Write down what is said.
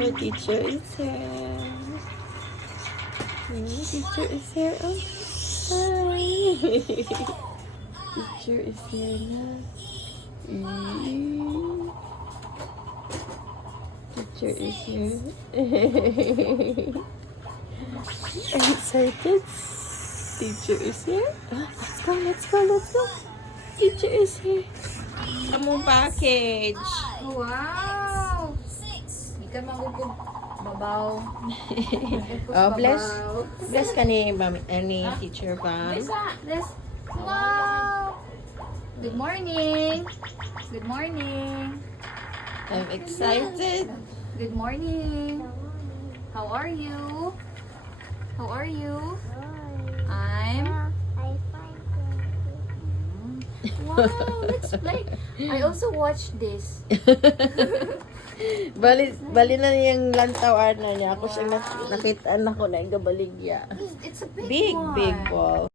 My teacher is here. My teacher is here. Oh, hi. Teacher is here na. Teacher is here. I'm excited. Teacher is here. Let's go, let's go, let's go. Teacher is here. Among package. Wow! Hindi ka magugog. Babaw. Oh, bless. Bless ka ni, teacher Pam. Bless. Wow! Good morning. Good morning. I'm excited. Good morning. How are you? How are you? I'm... Wow, let's play. I also watched this. Bali na niyang lantaw na niya. Ako siya nakita na ko na yung gabaligya. It's a big Big, one. big ball.